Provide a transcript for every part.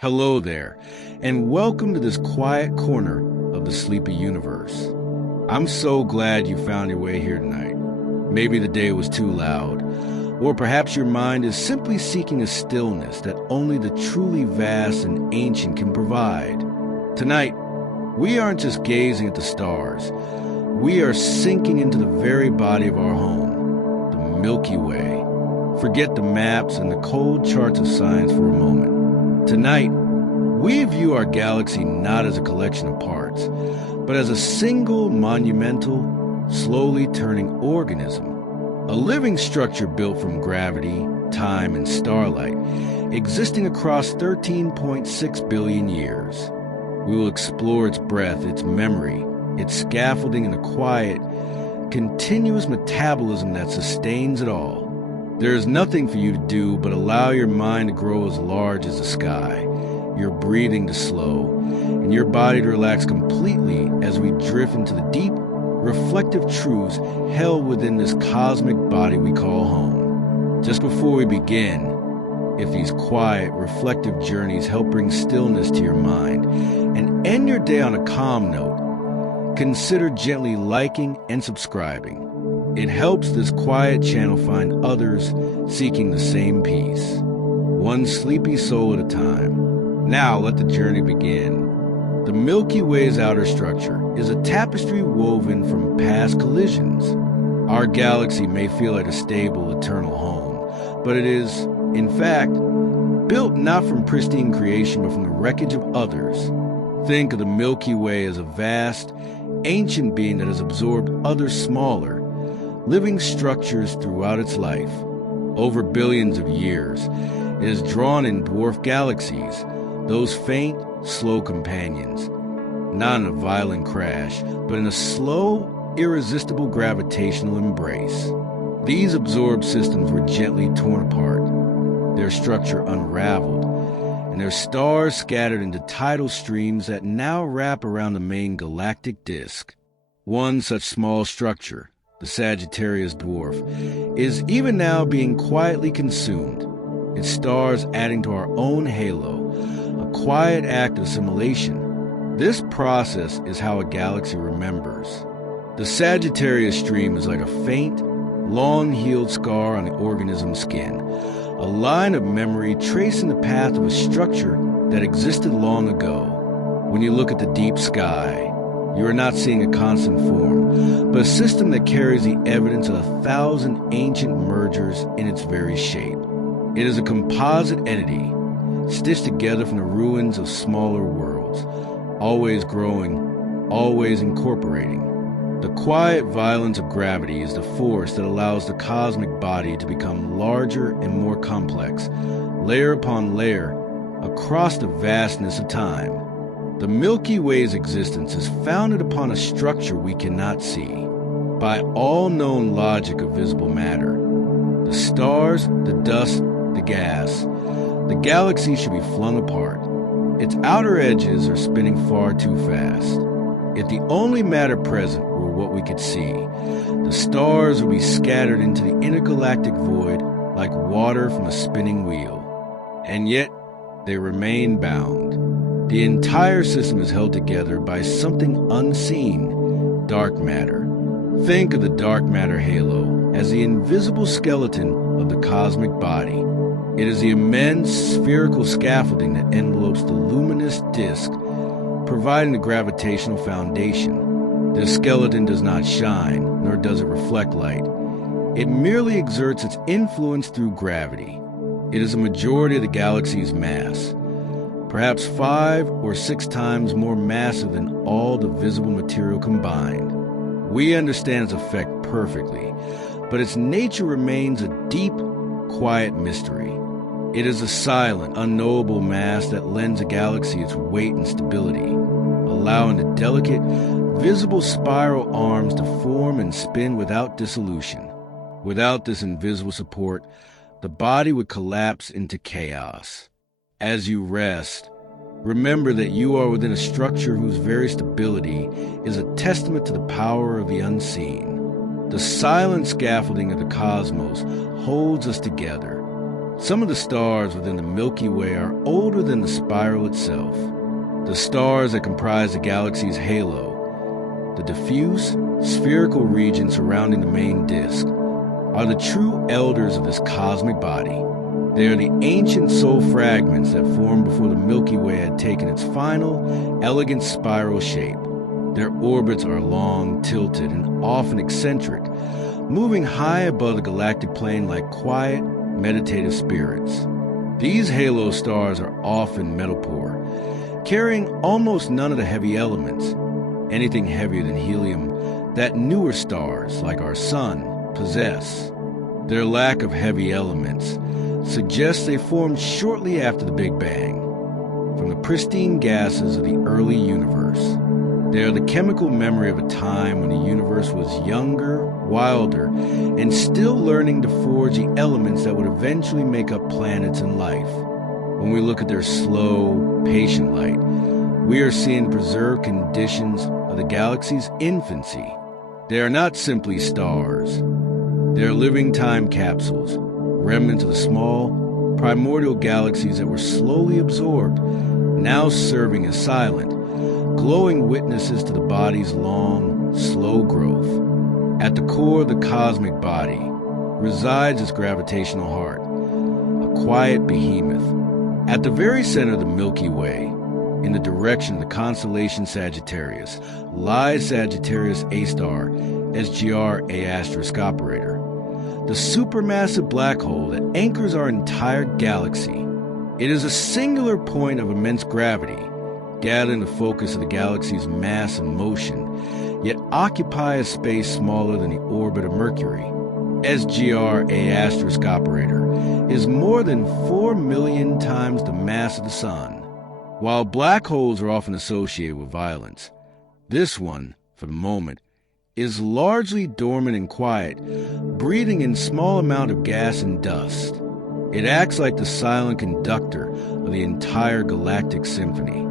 Hello there, and welcome to this quiet corner of the sleepy universe. I'm so glad you found your way here tonight. Maybe the day was too loud, or perhaps your mind is simply seeking a stillness that only the truly vast and ancient can provide. Tonight, we aren't just gazing at the stars. We are sinking into the very body of our home, the Milky Way. Forget the maps and the cold charts of science for a moment. Tonight, we view our galaxy not as a collection of parts, but as a single, monumental, slowly turning organism. A living structure built from gravity, time, and starlight, existing across 13.6 billion years. We will explore its breath, its memory, its scaffolding, and the quiet, continuous metabolism that sustains it all. There is nothing for you to do but allow your mind to grow as large as the sky, your breathing to slow, and your body to relax completely as we drift into the deep, reflective truths held within this cosmic body we call home. Just before we begin, if these quiet, reflective journeys help bring stillness to your mind and end your day on a calm note, consider gently liking and subscribing. It helps this quiet channel find others seeking the same peace, one sleepy soul at a time. Now let the journey begin. The Milky Way's outer structure is a tapestry woven from past collisions. Our galaxy may feel like a stable, eternal home, but it is, in fact, built not from pristine creation but from the wreckage of others. Think of the Milky Way as a vast, ancient being that has absorbed other smaller, living structures throughout its life. Over billions of years, it has drawn in dwarf galaxies, those faint, slow companions, not in a violent crash, but in a slow, irresistible gravitational embrace. These absorbed systems were gently torn apart, their structure unraveled, and their stars scattered into tidal streams that now wrap around the main galactic disk. One such small structure, the Sagittarius dwarf, is even now being quietly consumed, its stars adding to our own halo, a quiet act of assimilation. This process is how a galaxy remembers. The Sagittarius stream is like a faint, long-healed scar on the organism's skin, a line of memory tracing the path of a structure that existed long ago. When you look at the deep sky, you are not seeing a constant form, but a system that carries the evidence of 1,000 ancient mergers in its very shape. It is a composite entity, stitched together from the ruins of smaller worlds, always growing, always incorporating. The quiet violence of gravity is the force that allows the cosmic body to become larger and more complex, layer upon layer, across the vastness of time. The Milky Way's existence is founded upon a structure we cannot see. By all known logic of visible matter, the stars, the dust, the gas, the galaxy should be flung apart. Its outer edges are spinning far too fast. If the only matter present were what we could see, the stars would be scattered into the intergalactic void like water from a spinning wheel. And yet, they remain bound. The entire system is held together by something unseen, dark matter. Think of the dark matter halo as the invisible skeleton of the cosmic body. It is the immense spherical scaffolding that envelopes the luminous disk, providing the gravitational foundation. This skeleton does not shine, nor does it reflect light. It merely exerts its influence through gravity. It is a majority of the galaxy's mass, perhaps 5 or 6 times more massive than all the visible material combined. We understand its effect perfectly, but its nature remains a deep, quiet mystery. It is a silent, unknowable mass that lends a galaxy its weight and stability, allowing the delicate, visible spiral arms to form and spin without dissolution. Without this invisible support, the body would collapse into chaos. As you rest, remember that you are within a structure whose very stability is a testament to the power of the unseen. The silent scaffolding of the cosmos holds us together, Some of the stars within the Milky Way are older than the spiral itself. The stars that comprise the galaxy's halo, the diffuse, spherical region surrounding the main disk, are the true elders of this cosmic body. They are the ancient soul fragments that formed before the Milky Way had taken its final, elegant spiral shape. Their orbits are long, tilted, and often eccentric, moving high above the galactic plane like quiet, meditative spirits. These halo stars are often metal poor, carrying almost none of the heavy elements, anything heavier than helium, that newer stars, like our Sun, possess. Their lack of heavy elements suggests they formed shortly after the Big Bang, from the pristine gases of the early universe. They are the chemical memory of a time when the universe was younger, wilder, and still learning to forge the elements that would eventually make up planets and life. When we look at their slow, patient light, we are seeing preserved conditions of the galaxy's infancy. They are not simply stars. They are living time capsules, remnants of the small, primordial galaxies that were slowly absorbed, now serving as silent, glowing witnesses to the body's long, slow growth. At the core of the cosmic body resides its gravitational heart, a quiet behemoth. At the very center of the Milky Way, in the direction of the constellation Sagittarius, lies Sagittarius A star, SGR A** operator, the supermassive black hole that anchors our entire galaxy. It is a singular point of immense gravity, gathering the focus of the galaxy's mass and motion, yet occupy a space smaller than the orbit of Mercury. SGR A* operator is more than 4 million times the mass of the Sun. While black holes are often associated with violence, this one, for the moment, is largely dormant and quiet, breathing in small amount of gas and dust. It acts like the silent conductor of the entire galactic symphony.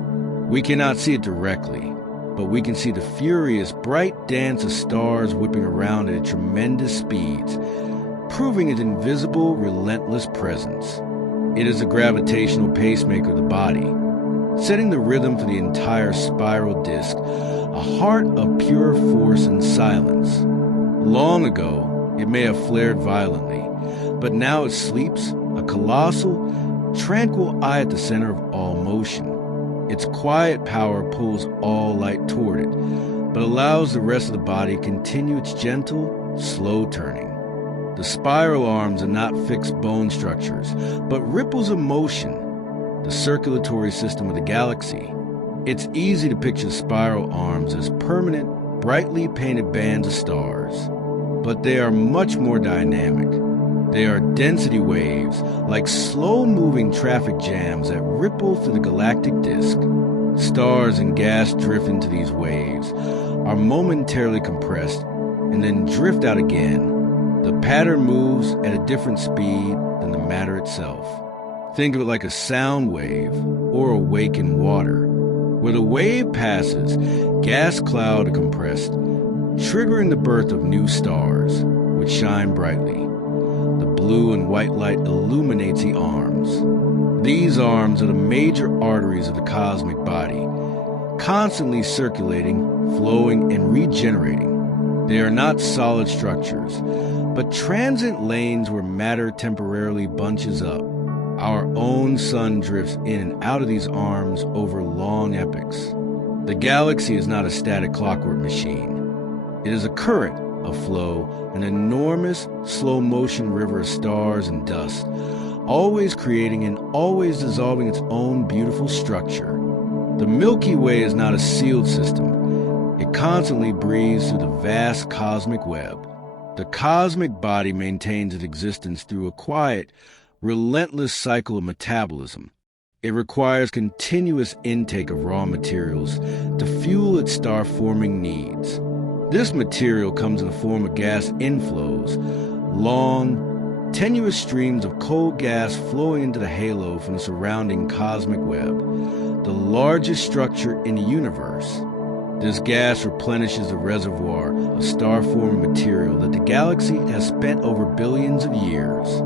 We cannot see it directly, but we can see the furious, bright dance of stars whipping around at tremendous speeds, proving its invisible, relentless presence. It is a gravitational pacemaker of the body, setting the rhythm for the entire spiral disk, a heart of pure force and silence. Long ago, it may have flared violently, but now it sleeps, a colossal, tranquil eye at the center of all motion. Its quiet power pulls all light toward it, but allows the rest of the body to continue its gentle, slow turning. The spiral arms are not fixed bone structures, but ripples of motion, the circulatory system of the galaxy. It's easy to picture the spiral arms as permanent, brightly painted bands of stars, but they are much more dynamic. They are density waves, like slow-moving traffic jams that ripple through the galactic disk. Stars and gas drift into these waves, are momentarily compressed, and then drift out again. The pattern moves at a different speed than the matter itself. Think of it like a sound wave or a wake in water. Where the wave passes, gas clouds are compressed, triggering the birth of new stars, which shine brightly. The blue and white light illuminates the arms. These arms are the major arteries of the cosmic body, constantly circulating, flowing, and regenerating. They are not solid structures, but transient lanes where matter temporarily bunches up. Our own sun drifts in and out of these arms over long epochs. The galaxy is not a static clockwork machine. It is a current, a flow, an enormous, slow-motion river of stars and dust, always creating and always dissolving its own beautiful structure. The Milky Way is not a sealed system. It constantly breathes through the vast cosmic web. The cosmic body maintains its existence through a quiet, relentless cycle of metabolism. It requires continuous intake of raw materials to fuel its star-forming needs. This material comes in the form of gas inflows, long, tenuous streams of cold gas flowing into the halo from the surrounding cosmic web, the largest structure in the universe. This gas replenishes the reservoir of star-forming material that the galaxy has spent over billions of years.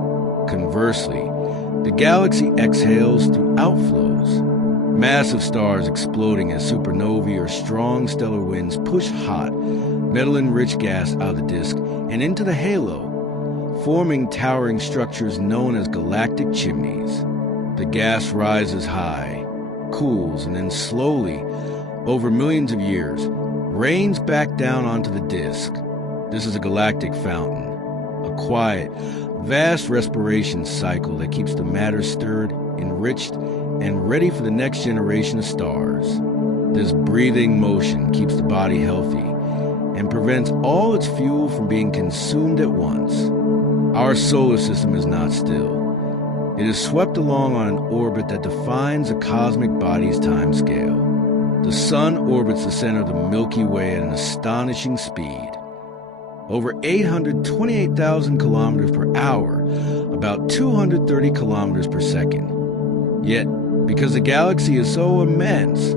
Conversely, The galaxy exhales through outflows. Massive stars exploding as supernovae or strong stellar winds push hot, metal-enriched gas out of the disk and into the halo, forming towering structures known as galactic chimneys. The gas rises high, cools, and then slowly, over millions of years, rains back down onto the disk. This is a galactic fountain, a quiet, vast respiration cycle that keeps the matter stirred, enriched, and ready for the next generation of stars. This breathing motion keeps the body healthy and prevents all its fuel from being consumed at once. Our solar system is not still. It is swept along on an orbit that defines a cosmic body's timescale. The sun orbits the center of the Milky Way at an astonishing speed. Over 828,000 kilometers per hour, about 230 kilometers per second. Yet, because the galaxy is so immense,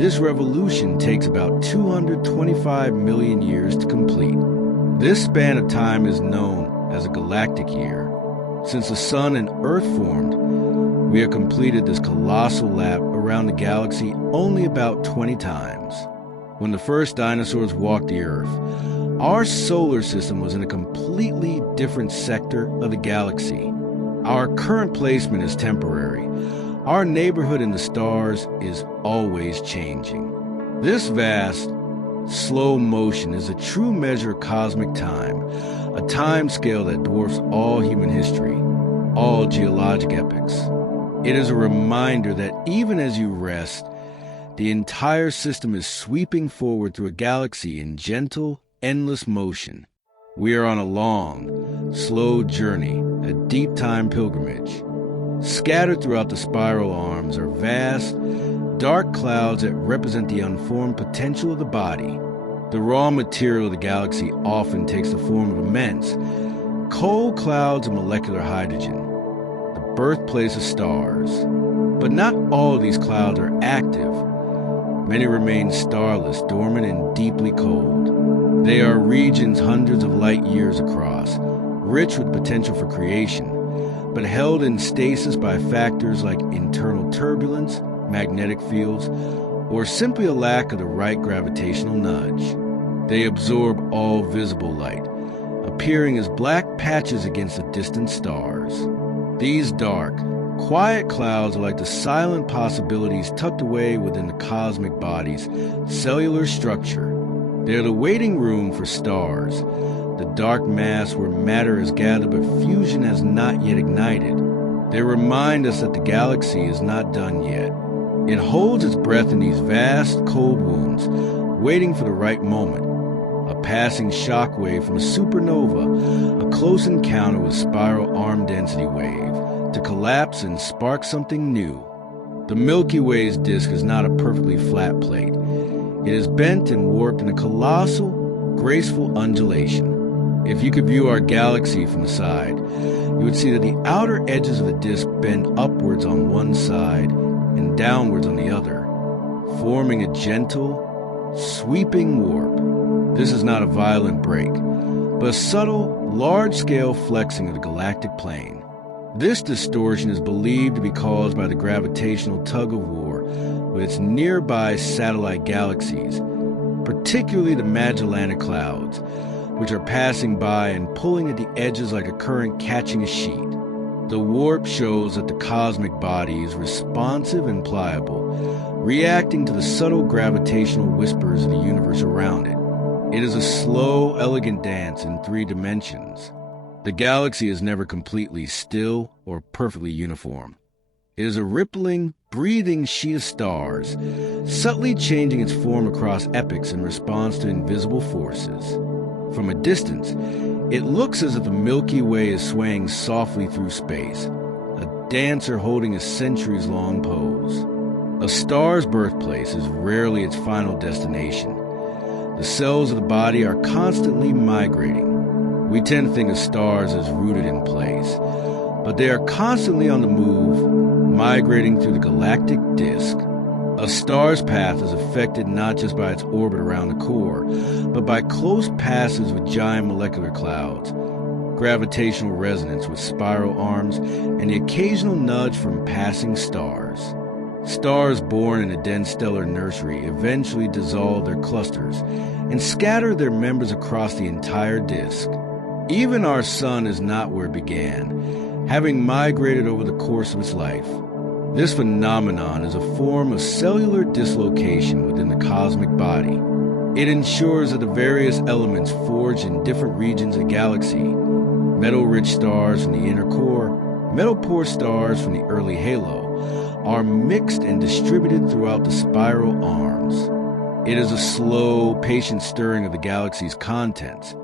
this revolution takes about 225 million years to complete. This span of time is known as a galactic year. Since the Sun and Earth formed, we have completed this colossal lap around the galaxy only about 20 times. When the first dinosaurs walked the Earth, our solar system was in a completely different sector of the galaxy. Our current placement is temporary. Our neighborhood in the stars is always changing. This vast, slow motion is a true measure of cosmic time, a time scale that dwarfs all human history, all geologic epochs. It is a reminder that even as you rest, the entire system is sweeping forward through a galaxy in gentle, endless motion. We are on a long, slow journey, a deep time pilgrimage. Scattered throughout the spiral arms are vast, dark clouds that represent the unformed potential of the body. The raw material of the galaxy often takes the form of immense, cold clouds of molecular hydrogen, the birthplace of stars. But not all of these clouds are active. Many remain starless, dormant, and deeply cold. They are regions hundreds of light years across, rich with potential for creation, but held in stasis by factors like internal turbulence, magnetic fields, or simply a lack of the right gravitational nudge. They absorb all visible light, appearing as black patches against the distant stars. These dark, quiet clouds are like the silent possibilities tucked away within the cosmic body's cellular structure. They are the waiting room for stars, the dark mass where matter is gathered but fusion has not yet ignited. They remind us that the galaxy is not done yet. It holds its breath in these vast, cold wounds, waiting for the right moment. A passing shock wave from a supernova, a close encounter with spiral arm density wave, to collapse and spark something new. The Milky Way's disk is not a perfectly flat plate. It is bent and warped in a colossal, graceful undulation. If you could view our galaxy from the side, you would see that the outer edges of the disk bend upwards on one side and downwards on the other, forming a gentle, sweeping warp. This is not a violent break, but a subtle, large-scale flexing of the galactic plane. This distortion is believed to be caused by the gravitational tug-of-war with its nearby satellite galaxies, particularly the Magellanic Clouds, which are passing by and pulling at the edges like a current catching a sheet. The warp shows that the cosmic body is responsive and pliable, reacting to the subtle gravitational whispers of the universe around it. It is a slow, elegant dance in 3 dimensions. The galaxy is never completely still or perfectly uniform. It is a rippling, breathing sheet of stars, subtly changing its form across epochs in response to invisible forces. From a distance, it looks as if the Milky Way is swaying softly through space, a dancer holding a centuries-long pose. A star's birthplace is rarely its final destination. The cells of the body are constantly migrating. We tend to think of stars as rooted in place, but they are constantly on the move, migrating through the galactic disk. A star's path is affected not just by its orbit around the core, but by close passes with giant molecular clouds, gravitational resonance with spiral arms, and the occasional nudge from passing stars. Stars born in a dense stellar nursery eventually dissolve their clusters and scatter their members across the entire disk. Even our sun is not where it began, having migrated over the course of its life. This phenomenon is a form of cellular dislocation within the cosmic body. It ensures that the various elements forged in different regions of the galaxy, metal-rich stars from the inner core, metal-poor stars from the early halo, are mixed and distributed throughout the spiral arms. It is a slow, patient stirring of the galaxy's contents,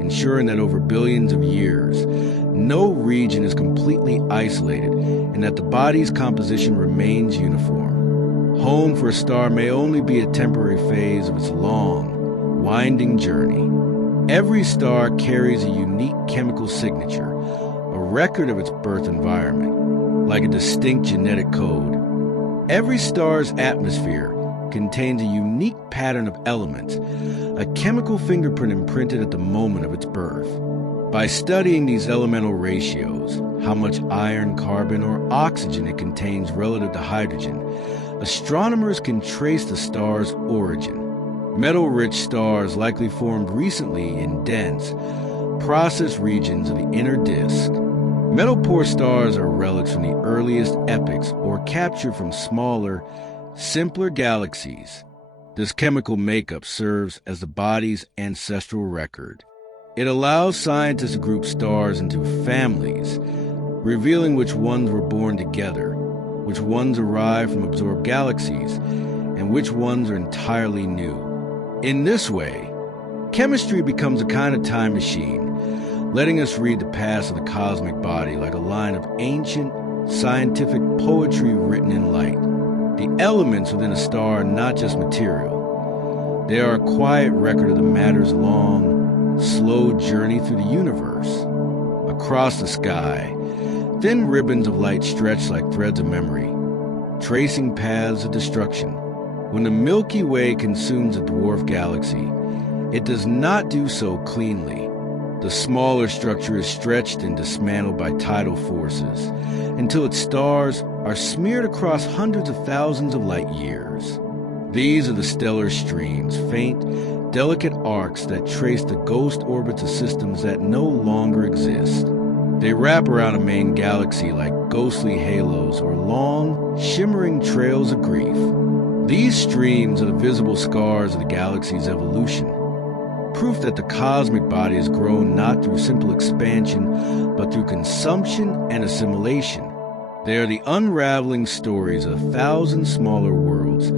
ensuring that over billions of years, no region is completely isolated and that the body's composition remains uniform. Home for a star may only be a temporary phase of its long, winding journey. Every star carries a unique chemical signature, a record of its birth environment, like a distinct genetic code. Every star's atmosphere contains a unique pattern of elements, a chemical fingerprint imprinted at the moment of its birth. By studying these elemental ratios, how much iron, carbon, or oxygen it contains relative to hydrogen, astronomers can trace the star's origin. Metal-rich stars likely formed recently in dense, processed regions of the inner disk. Metal-poor stars are relics from the earliest epochs or captured from smaller, simpler galaxies. This chemical makeup serves as the body's ancestral record. It allows scientists to group stars into families, revealing which ones were born together, which ones arrived from absorbed galaxies, and which ones are entirely new. In this way, chemistry becomes a kind of time machine, letting us read the past of the cosmic body like a line of ancient, scientific poetry written in light. The elements within a star are not just material. They are a quiet record of the matter's long, slow journey through the universe. Across the sky, thin ribbons of light stretch like threads of memory, tracing paths of destruction. When the Milky Way consumes a dwarf galaxy, it does not do so cleanly. The smaller structure is stretched and dismantled by tidal forces until its stars are smeared across hundreds of thousands of light years. These are the stellar streams, faint, delicate arcs that trace the ghost orbits of systems that no longer exist. They wrap around a main galaxy like ghostly halos or long, shimmering trails of grief. These streams are the visible scars of the galaxy's evolution, proof that the cosmic body has grown not through simple expansion, but through consumption and assimilation. They are the unraveling stories of 1,000 smaller worlds,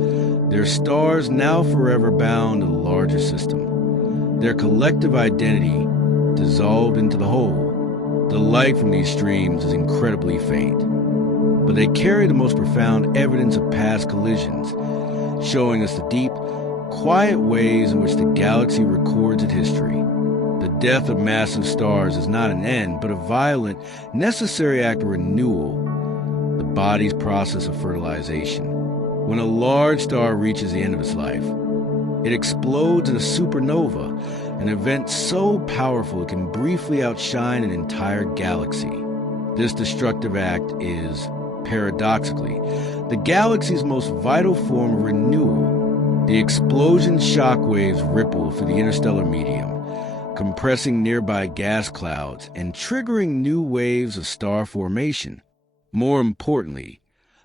their stars now forever bound to the larger system, their collective identity dissolved into the whole. The light from these streams is incredibly faint, but they carry the most profound evidence of past collisions, showing us the deep, quiet ways in which the galaxy records its history. The death of massive stars is not an end, but a violent, necessary act of renewal, the body's process of fertilization. When a large star reaches the end of its life, it explodes in a supernova, an event so powerful it can briefly outshine an entire galaxy. This destructive act is, paradoxically, the galaxy's most vital form of renewal. The explosion's shock waves ripple through the interstellar medium, compressing nearby gas clouds and triggering new waves of star formation. More importantly,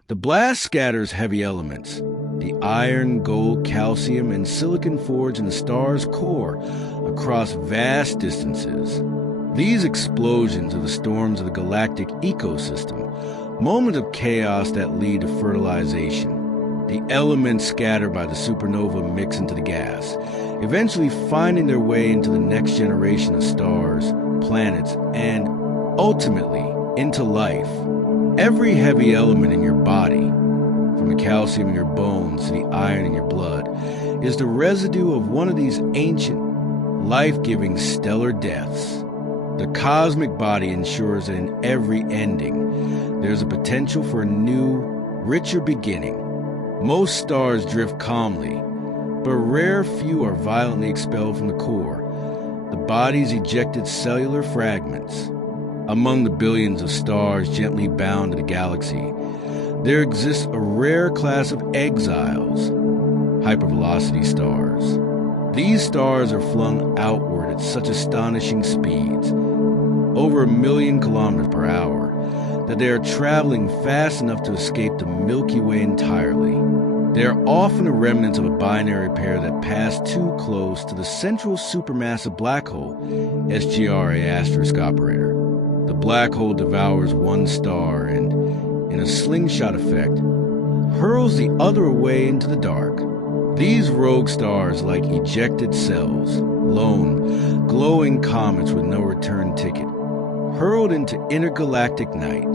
the blast scatters heavy elements, the iron, gold, calcium, and silicon forged in the star's core, across vast distances. These explosions are the storms of the galactic ecosystem, moments of chaos that lead to fertilization. The elements scattered by the supernova mix into the gas, eventually finding their way into the next generation of stars, planets, and, ultimately, into life. Every heavy element in your body, from the calcium in your bones to the iron in your blood, is the residue of one of these ancient, life-giving stellar deaths. The cosmic body ensures that in every ending, there's a potential for a new, richer beginning. Most stars drift calmly, but a rare few are violently expelled from the core. the body's ejected cellular fragments. Among the billions of stars gently bound to the galaxy, there exists a rare class of exiles, hypervelocity stars. These stars are flung outward at such astonishing speeds, over 1 million kilometers per hour, that they are traveling fast enough to escape the Milky Way entirely. They are often the remnants of a binary pair that passed too close to the central supermassive black hole, SGRA operator. The black hole devours one star and, in a slingshot effect, hurls the other away into the dark. These rogue stars, like ejected cells, lone, glowing comets with no return ticket, hurled into intergalactic night.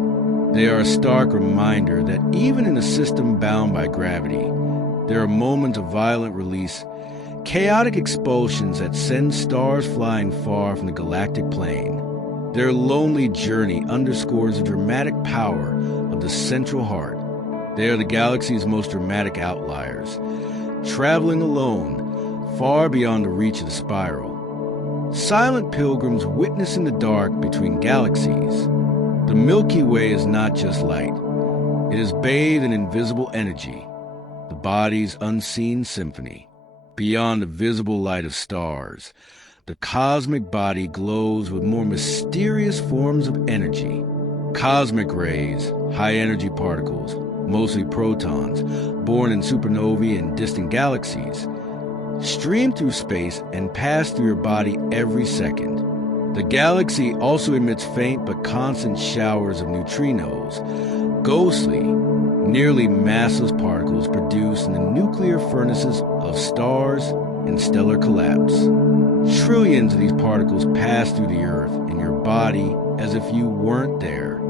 They are a stark reminder that even in a system bound by gravity, there are moments of violent release, chaotic expulsions that send stars flying far from the galactic plane. Their lonely journey underscores the dramatic power of the central heart. They are the galaxy's most dramatic outliers, traveling alone, far beyond the reach of the spiral. Silent pilgrims witness in the dark between galaxies. The Milky Way is not just light. It is bathed in invisible energy, the body's unseen symphony. Beyond the visible light of stars, the cosmic body glows with more mysterious forms of energy. Cosmic rays, high-energy particles, mostly protons, born in supernovae and distant galaxies, stream through space and pass through your body every second. The galaxy also emits faint but constant showers of neutrinos, ghostly, nearly massless particles produced in the nuclear furnaces of stars and stellar collapse. Trillions of these particles pass through the Earth and your body as if you weren't there.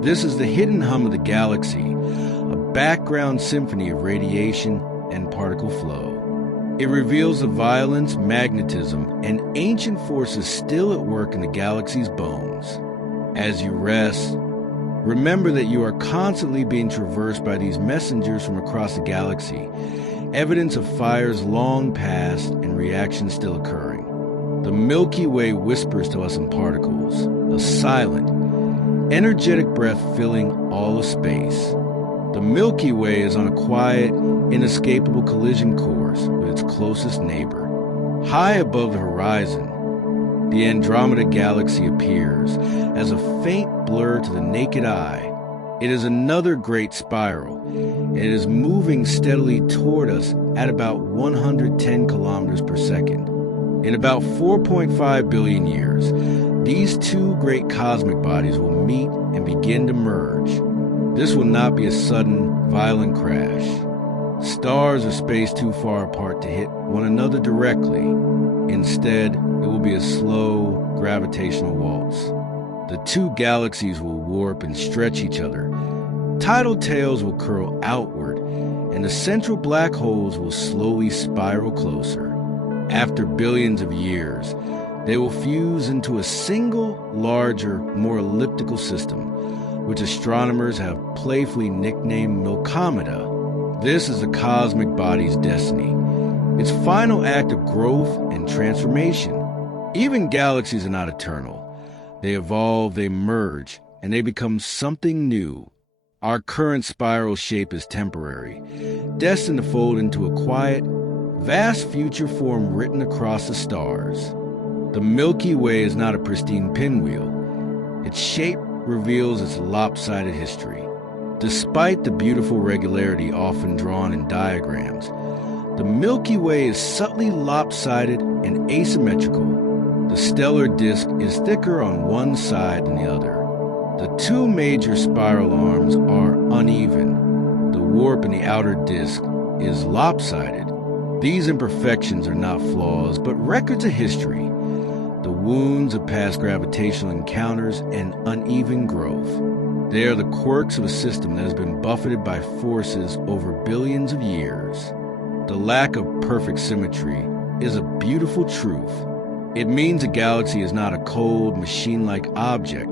This is the hidden hum of the galaxy, a background symphony of radiation and particle flow. It reveals the violence, magnetism, and ancient forces still at work in the galaxy's bones. As you rest, remember that you are constantly being traversed by these messengers from across the galaxy, evidence of fires long past and reactions still occurring. The Milky Way whispers to us in particles, a silent, energetic breath filling all of space. The Milky Way is on a quiet, inescapable collision course with its closest neighbor. High above the horizon, the Andromeda Galaxy appears as a faint blur to the naked eye. It is another great spiral. It is moving steadily toward us at about 110 kilometers per second. In about 4.5 billion years, these two great cosmic bodies will meet and begin to merge. This will not be a sudden, violent crash. Stars are spaced too far apart to hit one another directly. Instead, it will be a slow, gravitational waltz. The two galaxies will warp and stretch each other. Tidal tails will curl outward, and the central black holes will slowly spiral closer. After billions of years, they will fuse into a single, larger, more elliptical system, which astronomers have playfully nicknamed Milkomeda. This is the cosmic body's destiny, its final act of growth and transformation. Even galaxies are not eternal. They evolve, they merge, and they become something new. Our current spiral shape is temporary, destined to fold into a quiet, vast future form written across the stars. The Milky Way is not a pristine pinwheel. Its shape reveals its lopsided history. Despite the beautiful regularity often drawn in diagrams, the Milky Way is subtly lopsided and asymmetrical. The stellar disk is thicker on one side than the other. The two major spiral arms are uneven. The warp in the outer disk is lopsided. These imperfections are not flaws, but records of history, the wounds of past gravitational encounters and uneven growth. They are the quirks of a system that has been buffeted by forces over billions of years. The lack of perfect symmetry is a beautiful truth. It means a galaxy is not a cold, machine-like object,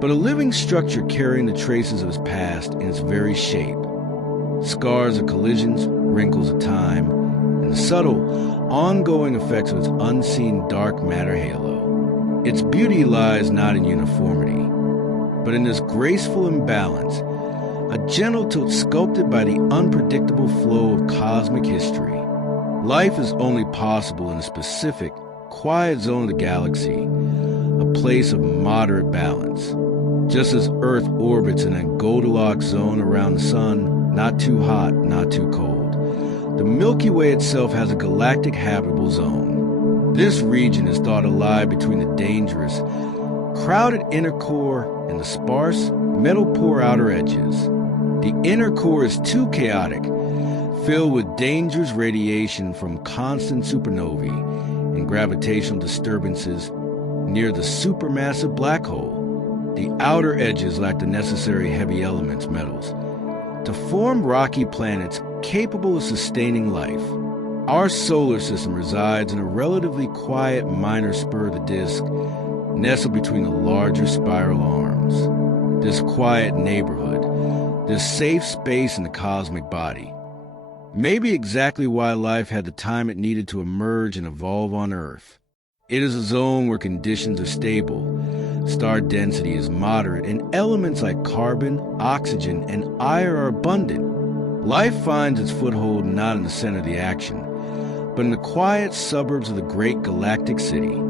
but a living structure carrying the traces of its past in its very shape. Scars of collisions, wrinkles of time, and and the subtle, ongoing effects of its unseen dark matter halo. Its beauty lies not in uniformity, but in this graceful imbalance, a gentle tilt sculpted by the unpredictable flow of cosmic history. Life is only possible in a specific, quiet zone of the galaxy, a place of moderate balance. Just as Earth orbits in a Goldilocks zone around the sun, not too hot, not too cold, the Milky Way itself has a galactic habitable zone. This region is thought to lie between the dangerous, crowded inner core and the sparse, metal-poor outer edges. The inner core is too chaotic, filled with dangerous radiation from constant supernovae and gravitational disturbances near the supermassive black hole. The outer edges lack the necessary heavy elements, metals, to form rocky planets capable of sustaining life. Our solar system resides in a relatively quiet minor spur of the disk, nestled between the larger spiral arms. This quiet neighborhood, this safe space in the cosmic body, may be exactly why life had the time it needed to emerge and evolve on Earth. It is a zone where conditions are stable, star density is moderate, and elements like carbon, oxygen, and iron are abundant. Life finds its foothold not in the center of the action, but in the quiet suburbs of the great galactic city.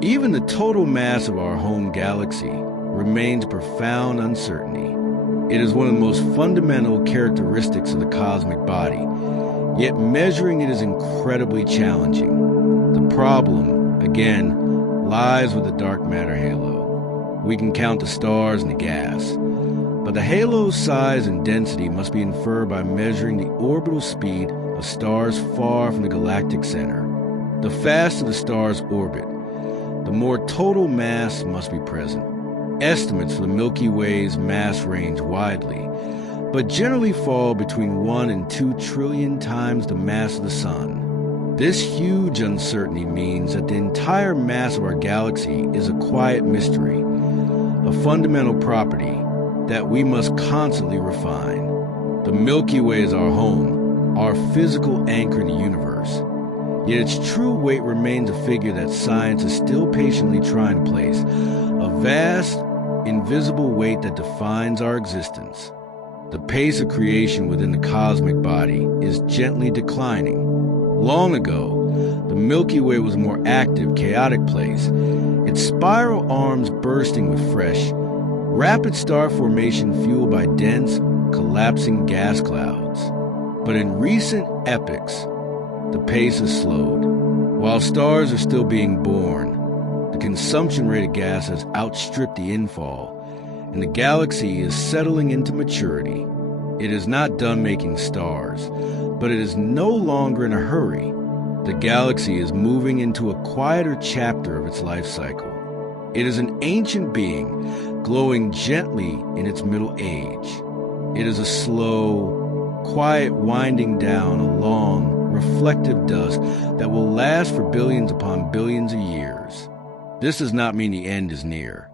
Even the total mass of our home galaxy remains profound uncertainty. It is one of the most fundamental characteristics of the cosmic body, yet measuring it is incredibly challenging. The problem, again, lies with the dark matter halo. We can count the stars and the gas, but the halo's size and density must be inferred by measuring the orbital speed of stars far from the galactic center. The faster the star's orbit, the more total mass must be present. Estimates for the Milky Way's mass range widely, but generally fall between 1 and 2 trillion times the mass of the Sun. This huge uncertainty means that the entire mass of our galaxy is a quiet mystery, a fundamental property that we must constantly refine. The Milky Way is our home, our physical anchor in the universe. Yet its true weight remains a figure that science is still patiently trying to place, a vast, invisible weight that defines our existence. The pace of creation within the cosmic body is gently declining. Long ago, the Milky Way was a more active, chaotic place, its spiral arms bursting with fresh, rapid star formation fueled by dense, collapsing gas clouds. But in recent epochs, the pace has slowed. While stars are still being born, the consumption rate of gas has outstripped the infall, and the galaxy is settling into maturity. It is not done making stars, but it is no longer in a hurry. The galaxy is moving into a quieter chapter of its life cycle. It is an ancient being, glowing gently in its middle age. It is a slow, quiet winding down a long, reflective dusk that will last for billions upon billions of years. This does not mean the end is near.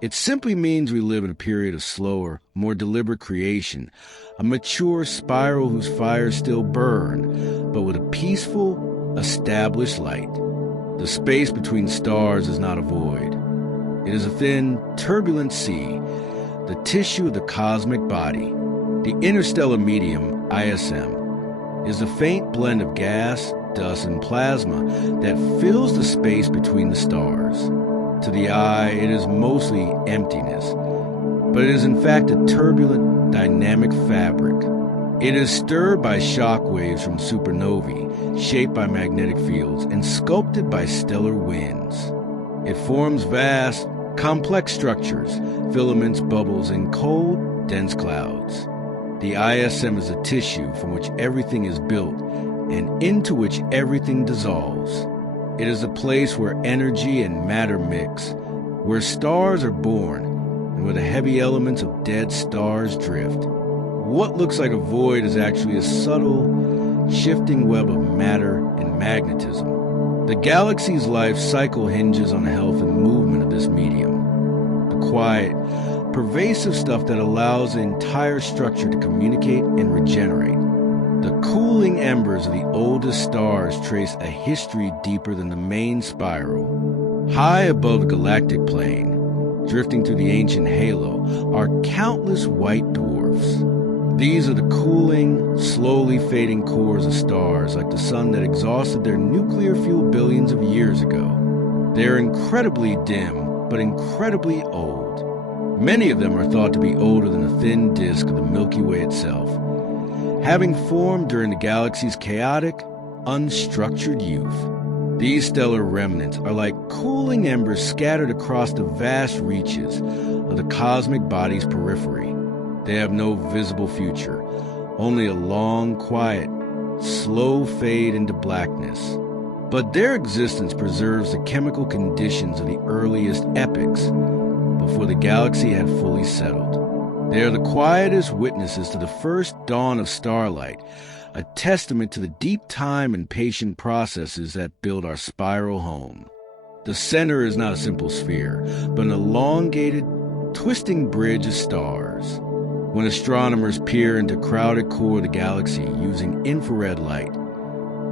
It simply means we live in a period of slower, more deliberate creation, a mature spiral whose fires still burn, but with a peaceful, established light. The space between stars is not a void. It is a thin, turbulent sea, the tissue of the cosmic body. The interstellar medium, ISM, is a faint blend of gas, dust, and plasma that fills the space between the stars. To the eye, it is mostly emptiness, but it is in fact a turbulent, dynamic fabric. It is stirred by shock waves from supernovae, shaped by magnetic fields, and sculpted by stellar winds. It forms vast, complex structures, filaments, bubbles, and cold, dense clouds. The ISM is a tissue from which everything is built and into which everything dissolves. It is a place where energy and matter mix, where stars are born, and where the heavy elements of dead stars drift. What looks like a void is actually a subtle, shifting web of matter and magnetism. The galaxy's life cycle hinges on the health and movement of this medium. The quiet, pervasive stuff that allows the entire structure to communicate and regenerate. The cooling embers of the oldest stars trace a history deeper than the main spiral. High above the galactic plane, drifting through the ancient halo, are countless white dwarfs. These are the cooling, slowly fading cores of stars like the sun that exhausted their nuclear fuel billions of years ago. They're incredibly dim, but incredibly old. Many of them are thought to be older than the thin disk of the Milky Way itself, having formed during the galaxy's chaotic, unstructured youth. These stellar remnants are like cooling embers scattered across the vast reaches of the cosmic body's periphery. They have no visible future, only a long, quiet, slow fade into blackness. But their existence preserves the chemical conditions of the earliest epochs, before the galaxy had fully settled. They are the quietest witnesses to the first dawn of starlight, a testament to the deep time and patient processes that build our spiral home. The center is not a simple sphere, but an elongated, twisting bridge of stars. When astronomers peer into the crowded core of the galaxy using infrared light,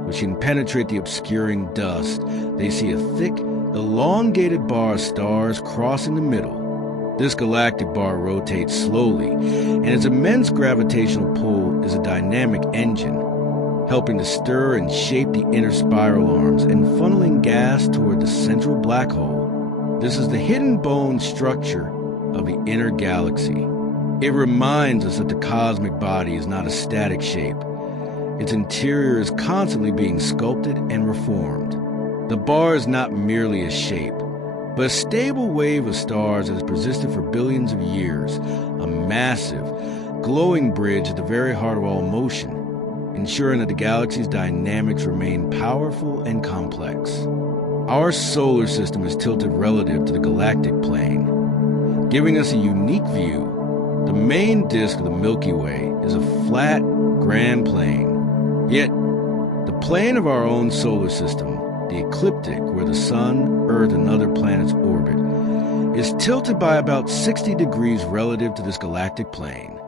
which can penetrate the obscuring dust, they see a thick, elongated bar of stars crossing the middle. This galactic bar rotates slowly, and its immense gravitational pull is a dynamic engine, helping to stir and shape the inner spiral arms and funneling gas toward the central black hole. This is the hidden bone structure of the inner galaxy. It reminds us that the cosmic body is not a static shape. Its interior is constantly being sculpted and reformed. The bar is not merely a shape, but a stable wave of stars that has persisted for billions of years, a massive, glowing bridge at the very heart of all motion, ensuring that the galaxy's dynamics remain powerful and complex. Our solar system is tilted relative to the galactic plane, giving us a unique view. The main disk of the Milky Way is a flat, grand plane. Yet, the plane of our own solar system, the ecliptic where the Sun, Earth, and other planets orbit, is tilted by about 60 degrees relative to this galactic plane.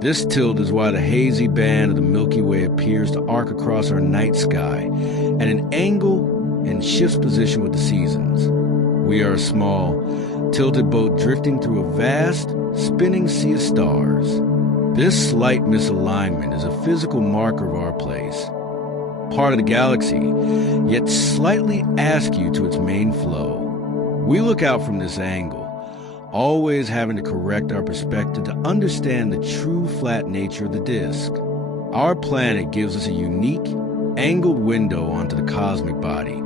This tilt is why the hazy band of the Milky Way appears to arc across our night sky at an angle and shifts position with the seasons. We are a small, tilted boat drifting through a vast, spinning sea of stars. This slight misalignment is a physical marker of our place, part of the galaxy, yet slightly askew to its main flow. We look out from this angle, always having to correct our perspective to understand the true flat nature of the disk. Our planet gives us a unique, angled window onto the cosmic body,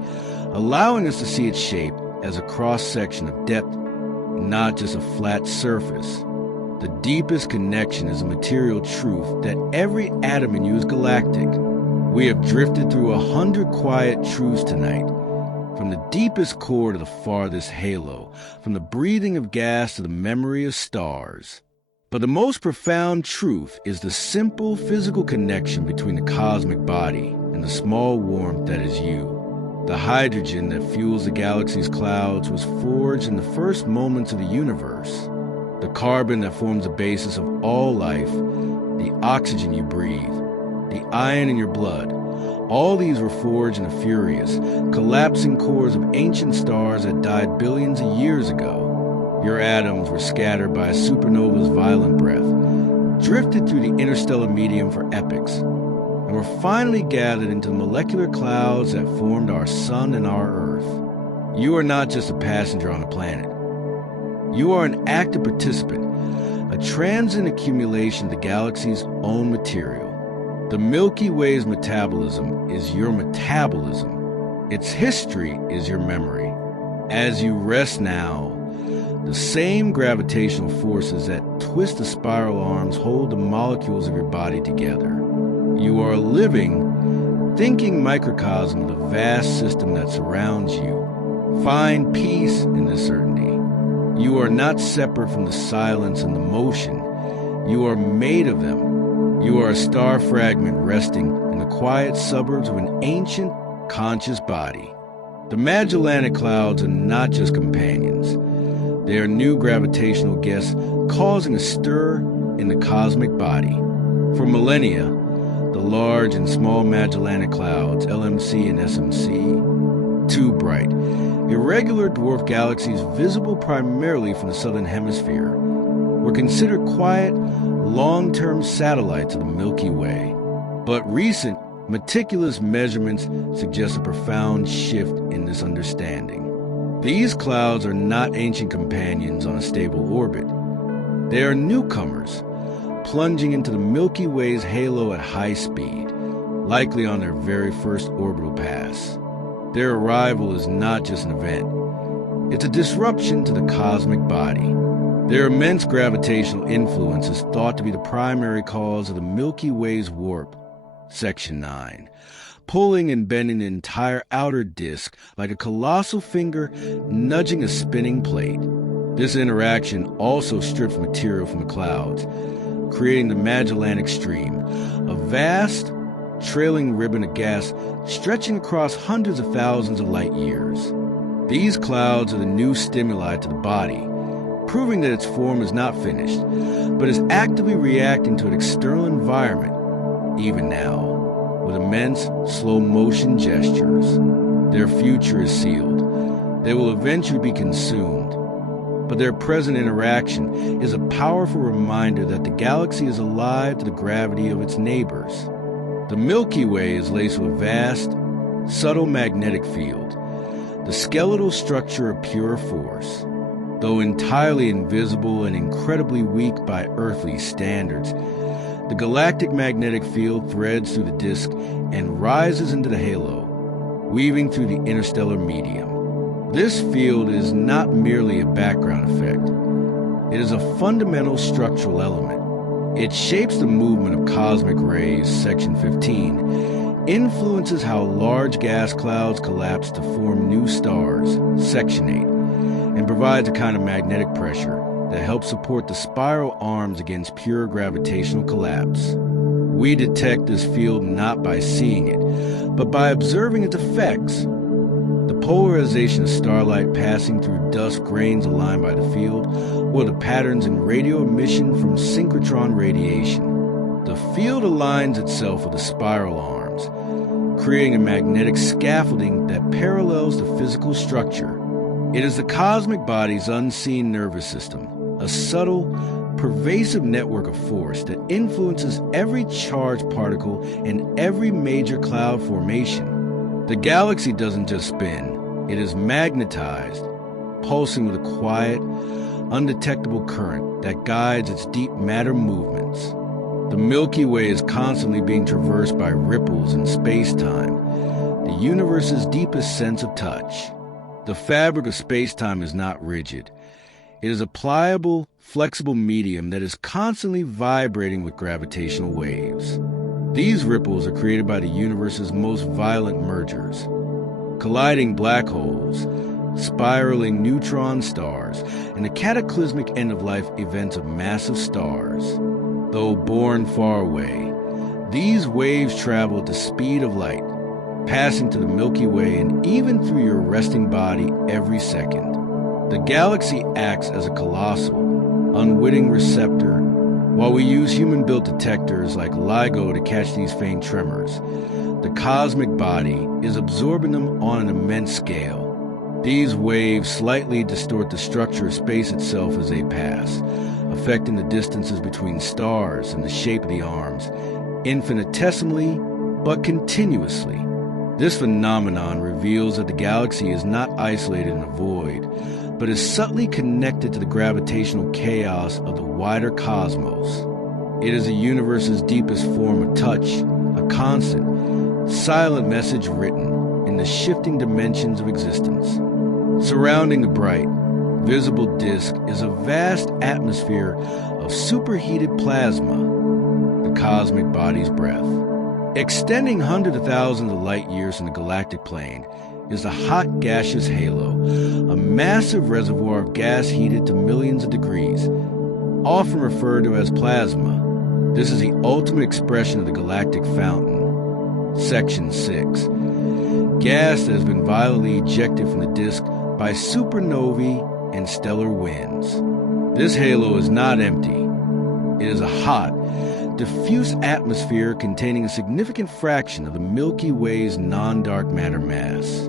allowing us to see its shape as a cross-section of depth, not just a flat surface. The deepest connection is a material truth that every atom in you is galactic. We have drifted through 100 quiet truths tonight, from the deepest core to the farthest halo, from the breathing of gas to the memory of stars. But the most profound truth is the simple physical connection between the cosmic body and the small warmth that is you. The hydrogen that fuels the galaxy's clouds was forged in the first moments of the universe. The carbon that forms the basis of all life, the oxygen you breathe, the iron in your blood, all these were forged in the furious, collapsing cores of ancient stars that died billions of years ago. Your atoms were scattered by a supernova's violent breath, drifted through the interstellar medium for epochs, and were finally gathered into the molecular clouds that formed our sun and our earth. You are not just a passenger on a planet. You are an active participant, a transient accumulation of the galaxy's own material. The Milky Way's metabolism is your metabolism. Its history is your memory. As you rest now, the same gravitational forces that twist the spiral arms hold the molecules of your body together. You are a living, thinking microcosm of the vast system that surrounds you. Find peace in this certainty. You are not separate from the silence and the motion. You are made of them. You are a star fragment resting in the quiet suburbs of an ancient, conscious body. The Magellanic Clouds are not just companions. They are new gravitational guests causing a stir in the cosmic body. For millennia, the Large and Small Magellanic Clouds, LMC and SMC. Too bright. Irregular dwarf galaxies visible primarily from the southern hemisphere were considered quiet, long-term satellites of the Milky Way. But recent, meticulous measurements suggest a profound shift in this understanding. These clouds are not ancient companions on a stable orbit. They are newcomers, plunging into the Milky Way's halo at high speed, likely on their very first orbital pass. Their arrival is not just an event. It's a disruption to the cosmic body. Their immense gravitational influence is thought to be the primary cause of the Milky Way's warp, Section 9, pulling and bending the entire outer disk like a colossal finger nudging a spinning plate. This interaction also strips material from the clouds, creating the Magellanic Stream, a vast, trailing ribbon of gas stretching across hundreds of thousands of light years. These clouds are the new stimuli to the body, proving that its form is not finished, but is actively reacting to an external environment, even now, with immense, slow-motion gestures. Their future is sealed. They will eventually be consumed, but their present interaction is a powerful reminder that the galaxy is alive to the gravity of its neighbors. The Milky Way is laced with a vast, subtle magnetic field, the skeletal structure of pure force. Though entirely invisible and incredibly weak by earthly standards, the galactic magnetic field threads through the disk and rises into the halo, weaving through the interstellar medium. This field is not merely a background effect. It is a fundamental structural element. It shapes the movement of cosmic rays, Section 15, influences how large gas clouds collapse to form new stars, Section 8, and provides a kind of magnetic pressure that helps support the spiral arms against pure gravitational collapse. We detect this field not by seeing it, but by observing its effects. The polarization of starlight passing through dust grains aligned by the field, or the patterns in radio emission from synchrotron radiation. The field aligns itself with the spiral arms, creating a magnetic scaffolding that parallels the physical structure. It is the cosmic body's unseen nervous system, a subtle, pervasive network of force that influences every charged particle and every major cloud formation. The galaxy doesn't just spin, it is magnetized, pulsing with a quiet, undetectable current that guides its deep matter movements. The Milky Way is constantly being traversed by ripples in space-time, the universe's deepest sense of touch. The fabric of space-time is not rigid. It is a pliable, flexible medium that is constantly vibrating with gravitational waves. These ripples are created by the universe's most violent mergers, colliding black holes, spiraling neutron stars, and the cataclysmic end-of-life events of massive stars. Though born far away, these waves travel at the speed of light, passing to the Milky Way and even through your resting body every second. The galaxy acts as a colossal, unwitting receptor, while we use human-built detectors like LIGO to catch these faint tremors. The cosmic body is absorbing them on an immense scale. These waves slightly distort the structure of space itself as they pass, affecting the distances between stars and the shape of the arms, infinitesimally but continuously. This phenomenon reveals that the galaxy is not isolated in a void, but is subtly connected to the gravitational chaos of the wider cosmos. It is the universe's deepest form of touch, a constant, silent message written in the shifting dimensions of existence. Surrounding the bright, visible disk is a vast atmosphere of superheated plasma, the cosmic body's breath. Extending hundreds of thousands of light years in the galactic plane is the hot gaseous halo, a massive reservoir of gas heated to millions of degrees, often referred to as plasma. This is the ultimate expression of the galactic fountain. Section 6. Gas that has been violently ejected from the disk by supernovae and stellar winds. This halo is not empty. It is a hot, diffuse atmosphere containing a significant fraction of the Milky Way's non-dark matter mass.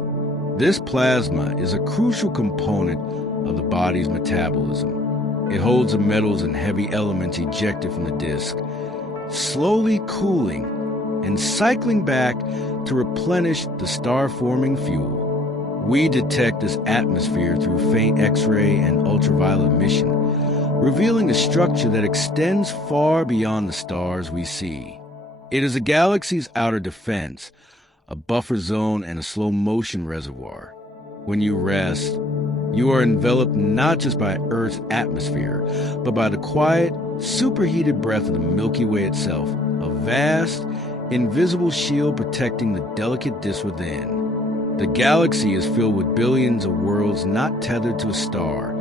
This plasma is a crucial component of the body's metabolism. It holds the metals and heavy elements ejected from the disk, slowly cooling and cycling back to replenish the star-forming fuel. We detect this atmosphere through faint X-ray and ultraviolet emission, revealing a structure that extends far beyond the stars we see. It is a galaxy's outer defense, a buffer zone and a slow-motion reservoir. When you rest, you are enveloped not just by Earth's atmosphere, but by the quiet, superheated breath of the Milky Way itself, a vast, invisible shield protecting the delicate disk within. The galaxy is filled with billions of worlds not tethered to a star,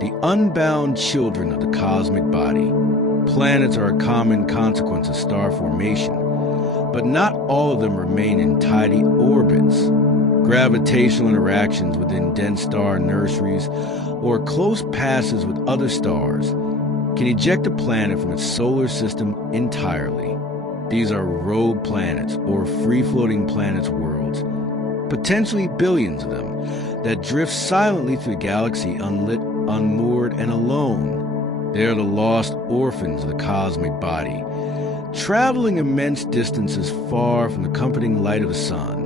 the unbound children of the cosmic body. Planets are a common consequence of star formation, but not all of them remain in tidy orbits. Gravitational interactions within dense star nurseries or close passes with other stars can eject a planet from its solar system entirely. These are rogue planets or free-floating planets worlds, potentially billions of them, that drift silently through the galaxy unlit, unmoored, and alone. They are the lost orphans of the cosmic body, traveling immense distances far from the comforting light of the sun.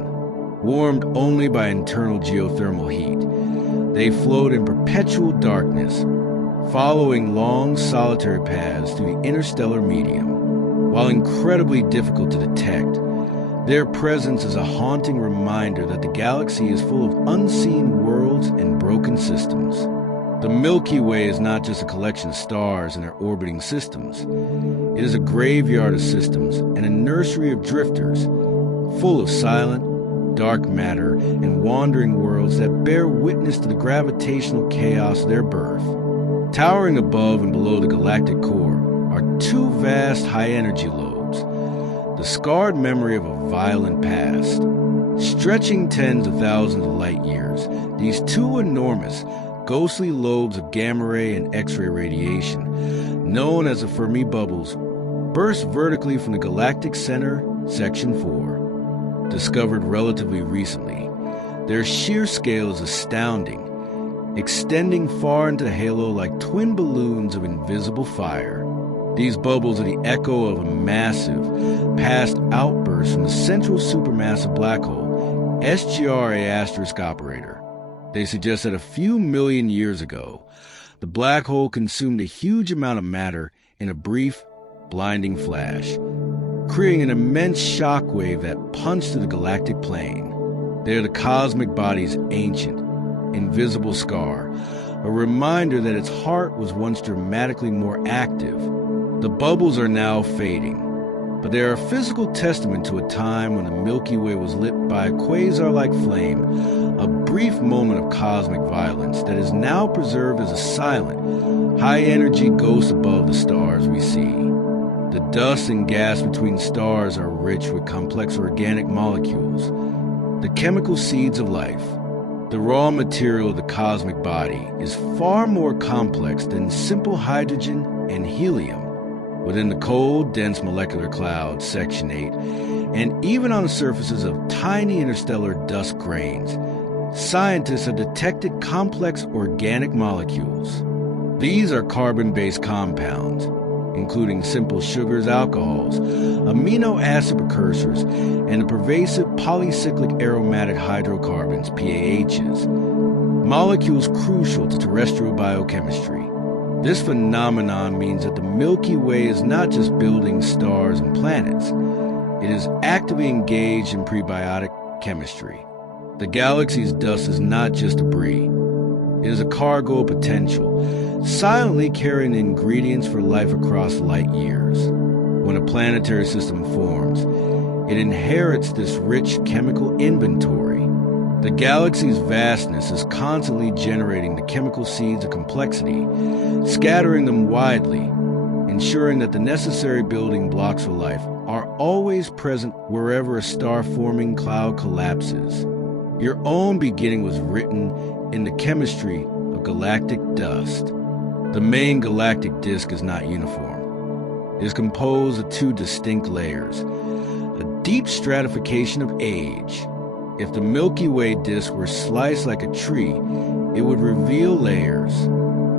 Warmed only by internal geothermal heat, they float in perpetual darkness, following long solitary paths through the interstellar medium. While incredibly difficult to detect, their presence is a haunting reminder that the galaxy is full of unseen worlds and broken systems. The Milky Way is not just a collection of stars and their orbiting systems. It is a graveyard of systems and a nursery of drifters, full of silent, dark matter and wandering worlds that bear witness to the gravitational chaos of their birth. Towering above and below the galactic core are two vast high-energy lobes, the scarred memory of a violent past. Stretching tens of thousands of light years, these two enormous, ghostly lobes of gamma-ray and X-ray radiation, known as the Fermi bubbles, burst vertically from the galactic center, Section 4. Discovered relatively recently, their sheer scale is astounding, extending far into the halo like twin balloons of invisible fire. These bubbles are the echo of a massive, past outburst from the central supermassive black hole, SGR operator. They suggest that a few million years ago, the black hole consumed a huge amount of matter in a brief, blinding flash, creating an immense shockwave that punched through the galactic plane. They are the cosmic body's ancient, invisible scar, a reminder that its heart was once dramatically more active. The bubbles are now fading, but they are a physical testament to a time when the Milky Way was lit by a quasar-like flame, a brief moment of cosmic violence that is now preserved as a silent, high-energy ghost above the stars we see. The dust and gas between stars are rich with complex organic molecules, the chemical seeds of life. The raw material of the cosmic body is far more complex than simple hydrogen and helium. Within the cold, dense molecular clouds, Section 8, and even on the surfaces of tiny interstellar dust grains, scientists have detected complex organic molecules. These are carbon-based compounds, including simple sugars, alcohols, amino acid precursors, and the pervasive polycyclic aromatic hydrocarbons, PAHs, molecules crucial to terrestrial biochemistry. This phenomenon means that the Milky Way is not just building stars and planets. It is actively engaged in prebiotic chemistry. The galaxy's dust is not just debris. It is a cargo of potential, silently carrying the ingredients for life across light years. When a planetary system forms, it inherits this rich chemical inventory. The galaxy's vastness is constantly generating the chemical seeds of complexity, scattering them widely, ensuring that the necessary building blocks for life are always present wherever a star-forming cloud collapses. Your own beginning was written in the chemistry of galactic dust. The main galactic disk is not uniform. is composed of two distinct layers, a deep stratification of age. If the Milky Way disk were sliced like a tree, it would reveal layers.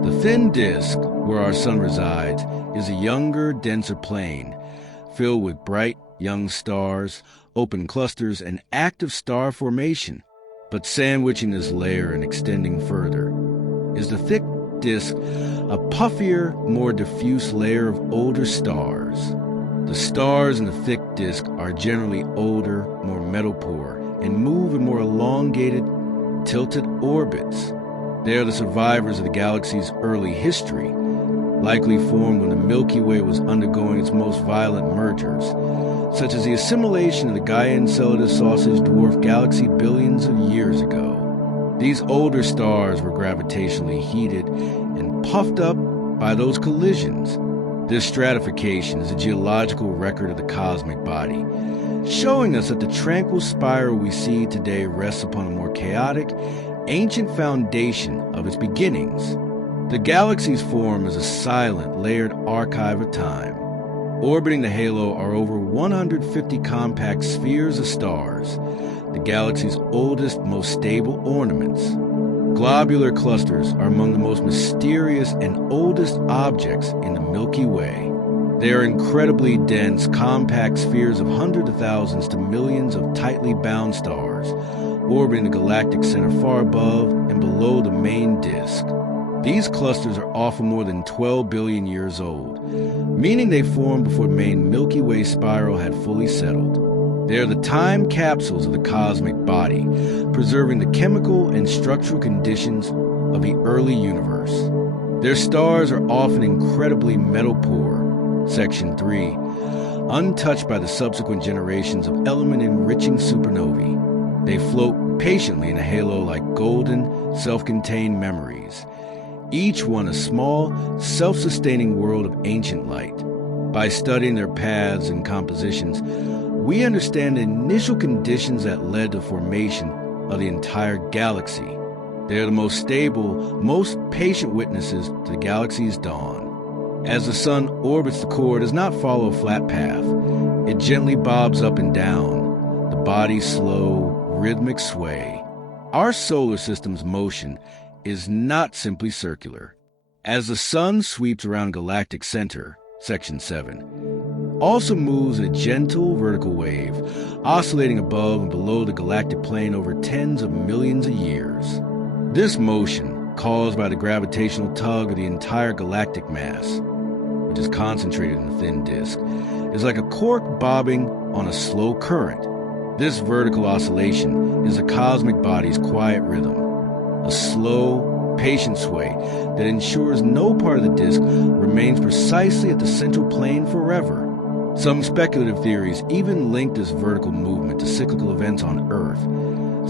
The thin disk, where our sun resides, is a younger, denser plane, filled with bright, young stars, open clusters, and active star formation. But sandwiching this layer and extending further is the thick disk, a puffier, more diffuse layer of older stars. The stars in the thick disk are generally older, more metal-poor, and move in more elongated, tilted orbits. They are the survivors of the galaxy's early history, likely formed when the Milky Way was undergoing its most violent mergers, such as the assimilation of the Gaia-Enceladus sausage dwarf galaxy billions of years ago. These older stars were gravitationally heated and puffed up by those collisions. This stratification is a geological record of the cosmic body, showing us that the tranquil spiral we see today rests upon a more chaotic, ancient foundation of its beginnings. The galaxy's form is a silent, layered archive of time. Orbiting the halo are over 150 compact spheres of stars, the galaxy's oldest, most stable ornaments. Globular clusters are among the most mysterious and oldest objects in the Milky Way. They are incredibly dense, compact spheres of hundreds of thousands to millions of tightly bound stars, orbiting the galactic center far above and below the main disk. These clusters are often more than 12 billion years old, meaning they formed before the main Milky Way spiral had fully settled. They are the time capsules of the cosmic body, preserving the chemical and structural conditions of the early universe. Their stars are often incredibly metal-poor, Section 3, untouched by the subsequent generations of element-enriching supernovae. They float patiently in a halo like golden, self-contained memories, each one a small, self-sustaining world of ancient light. By studying their paths and compositions, we understand the initial conditions that led to the formation of the entire galaxy. They are the most stable, most patient witnesses to the galaxy's dawn. As the sun orbits the core, it does not follow a flat path. It gently bobs up and down, the body's slow, rhythmic sway. Our solar system's motion is not simply circular. As the sun sweeps around galactic center, Section 7, also moves in a gentle vertical wave, oscillating above and below the galactic plane over tens of millions of years. This motion, caused by the gravitational tug of the entire galactic mass, which is concentrated in the thin disk, is like a cork bobbing on a slow current. This vertical oscillation is the cosmic body's quiet rhythm, a slow, patient sway that ensures no part of the disk remains precisely at the central plane forever. Some speculative theories even link this vertical movement to cyclical events on Earth,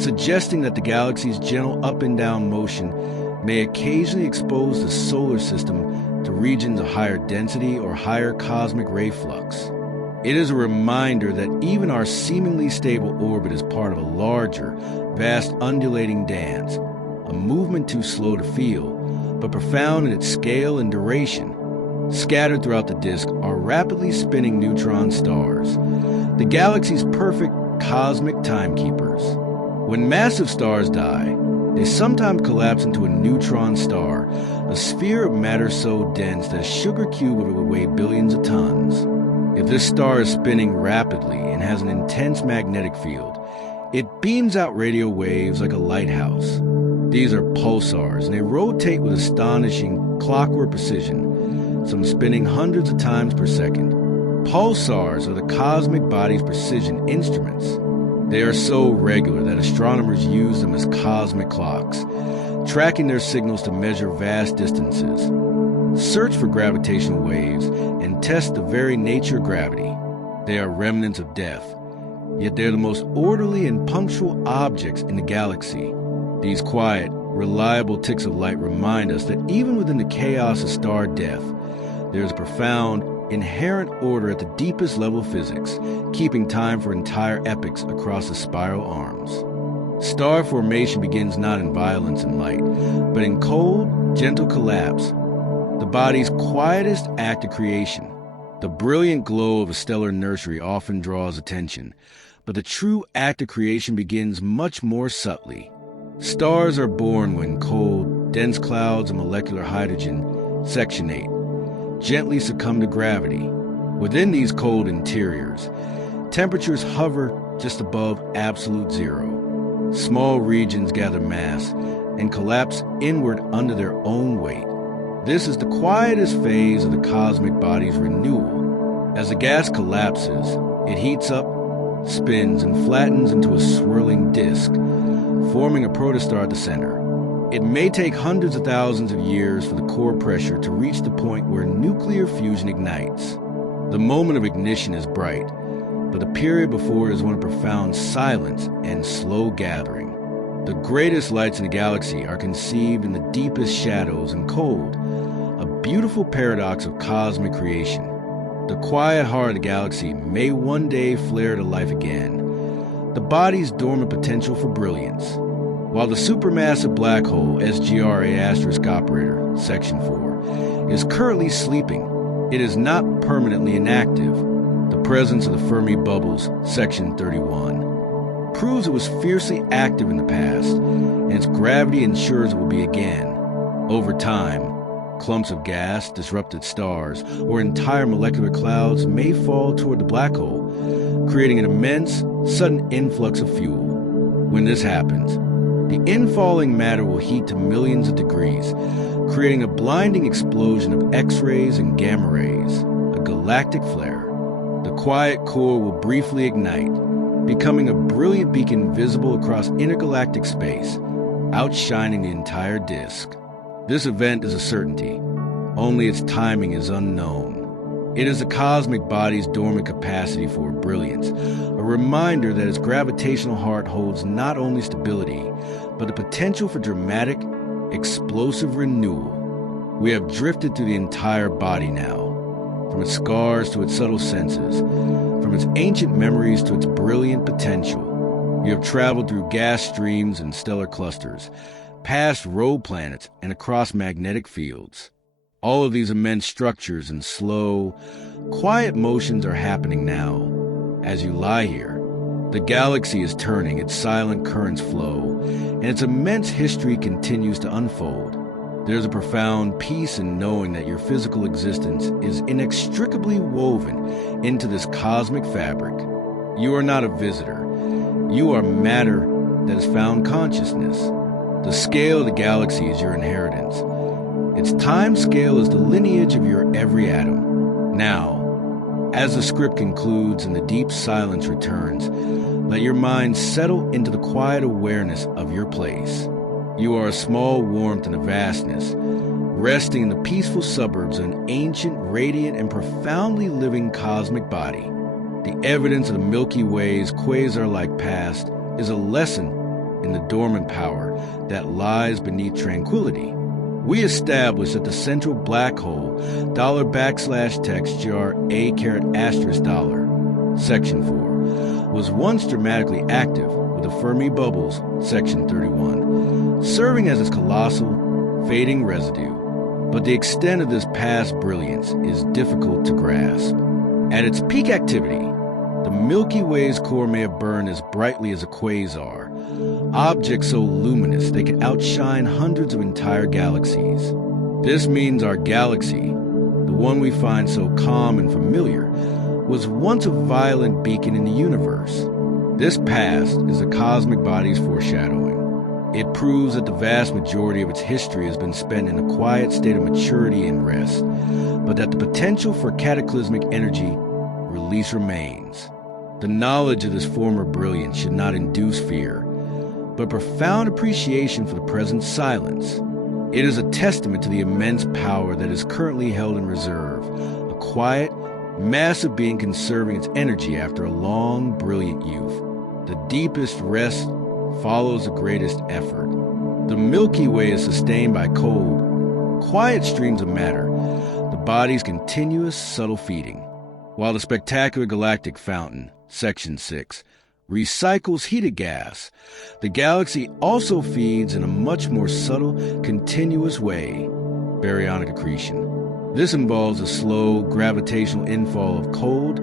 suggesting that the galaxy's gentle up and down motion may occasionally expose the solar system to regions of higher density or higher cosmic ray flux. It is a reminder that even our seemingly stable orbit is part of a larger, vast undulating dance, a movement too slow to feel, but profound in its scale and duration. Scattered throughout the disk are rapidly spinning neutron stars, the galaxy's perfect cosmic timekeepers. When massive stars die, they sometimes collapse into a neutron star, a sphere of matter so dense that a sugar cube would weigh billions of tons. If this star is spinning rapidly and has an intense magnetic field, it beams out radio waves like a lighthouse. These are pulsars, and they rotate with astonishing clockwork precision, some spinning hundreds of times per second. Pulsars are the cosmic body's precision instruments. They are so regular that astronomers use them as cosmic clocks, tracking their signals to measure vast distances, search for gravitational waves, and test the very nature of gravity. They are remnants of death, yet they are the most orderly and punctual objects in the galaxy. These quiet, reliable ticks of light remind us that even within the chaos of star death, there is a profound, inherent order at the deepest level of physics, keeping time for entire epochs across the spiral arms. Star formation begins not in violence and light, but in cold, gentle collapse, the body's quietest act of creation. The brilliant glow of a stellar nursery often draws attention, but the true act of creation begins much more subtly. Stars are born when cold, dense clouds of molecular hydrogen, sectionate, gently succumb to gravity. Within these cold interiors, temperatures hover just above absolute zero. Small regions gather mass and collapse inward under their own weight. This is the quietest phase of the cosmic body's renewal. As the gas collapses, it heats up, spins, and flattens into a swirling disk, forming a protostar at the center. It may take hundreds of thousands of years for the core pressure to reach the point where nuclear fusion ignites. The moment of ignition is bright, but the period before is one of profound silence and slow gathering. The greatest lights in the galaxy are conceived in the deepest shadows and cold, a beautiful paradox of cosmic creation. The quiet heart of the galaxy may one day flare to life again, the body's dormant potential for brilliance. While the supermassive black hole SGRA operator, Section 4, is currently sleeping, it is not permanently inactive. The presence of the Fermi bubbles, Section 31, proves it was fiercely active in the past, and its gravity ensures it will be again. Over time, clumps of gas, disrupted stars, or entire molecular clouds may fall toward the black hole, creating an immense, sudden influx of fuel. When this happens, the infalling matter will heat to millions of degrees, creating a blinding explosion of X-rays and gamma rays, a galactic flare. The quiet core will briefly ignite, becoming a brilliant beacon visible across intergalactic space, outshining the entire disk. This event is a certainty, only its timing is unknown. It is the cosmic body's dormant capacity for brilliance, a reminder that its gravitational heart holds not only stability, but the potential for dramatic, explosive renewal. We have drifted through the entire body now, from its scars to its subtle senses, from its ancient memories to its brilliant potential. We have traveled through gas streams and stellar clusters, past rogue planets and across magnetic fields. All of these immense structures and slow, quiet motions are happening now. As you lie here, the galaxy is turning, its silent currents flow, and its immense history continues to unfold. There's a profound peace in knowing that your physical existence is inextricably woven into this cosmic fabric. You are not a visitor. You are matter that has found consciousness. The scale of the galaxy is your inheritance. Its time scale is the lineage of your every atom. Now, as the script concludes and the deep silence returns, let your mind settle into the quiet awareness of your place. You are a small warmth in the vastness, resting in the peaceful suburbs of an ancient, radiant, and profoundly living cosmic body. The evidence of the Milky Way's quasar-like past is a lesson in the dormant power that lies beneath tranquility. We established that the central black hole, $text $A**$, Section 4, was once dramatically active with the Fermi bubbles, Section 31, serving as its colossal, fading residue. But the extent of this past brilliance is difficult to grasp. At its peak activity, the Milky Way's core may have burned as brightly as a quasar, objects so luminous they could outshine hundreds of entire galaxies. This means our galaxy, the one we find so calm and familiar, was once a violent beacon in the universe. This past is the cosmic body's foreshadowing. It proves that the vast majority of its history has been spent in a quiet state of maturity and rest, but that the potential for cataclysmic energy release remains. The knowledge of this former brilliance should not induce fear, but profound appreciation for the present silence. It is a testament to the immense power that is currently held in reserve, a quiet, massive being conserving its energy after a long, brilliant youth. The deepest rest follows the greatest effort. The Milky Way is sustained by cold, quiet streams of matter, the body's continuous, subtle feeding. While the spectacular galactic fountain, Section 6, recycles heated gas, the galaxy also feeds in a much more subtle, continuous way, baryonic accretion. This involves a slow gravitational infall of cold,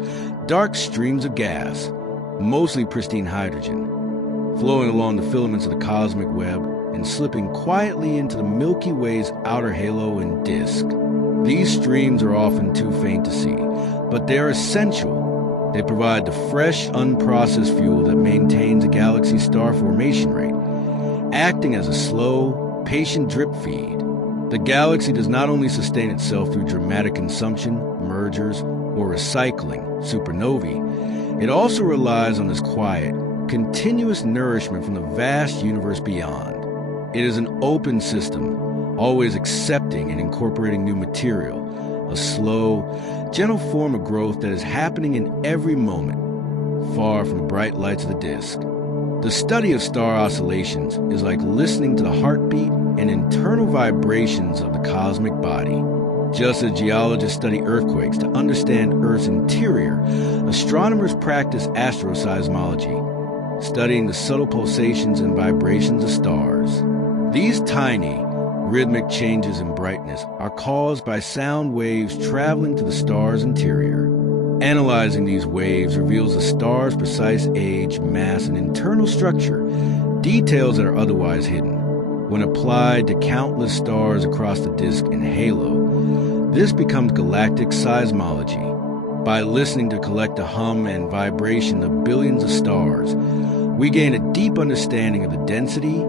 dark streams of gas, mostly pristine hydrogen, flowing along the filaments of the cosmic web and slipping quietly into the Milky Way's outer halo and disk. These streams are often too faint to see, but they're essential. They provide the fresh, unprocessed fuel that maintains a galaxy's star formation rate, acting as a slow, patient drip feed. The galaxy does not only sustain itself through dramatic consumption, mergers, or recycling, supernovae, it also relies on this quiet, continuous nourishment from the vast universe beyond. It is an open system, always accepting and incorporating new material, a slow, gentle form of growth that is happening in every moment, far from the bright lights of the disk. The study of star oscillations is like listening to the heartbeat and internal vibrations of the cosmic body. Just as geologists study earthquakes to understand Earth's interior, astronomers practice astroseismology, studying the subtle pulsations and vibrations of stars. These tiny, rhythmic changes in brightness are caused by sound waves traveling to the star's interior. Analyzing these waves reveals the star's precise age, mass, and internal structure, details that are otherwise hidden. When applied to countless stars across the disk and halo, this becomes galactic seismology. By listening to collect the hum and vibration of billions of stars, we gain a deep understanding of the density,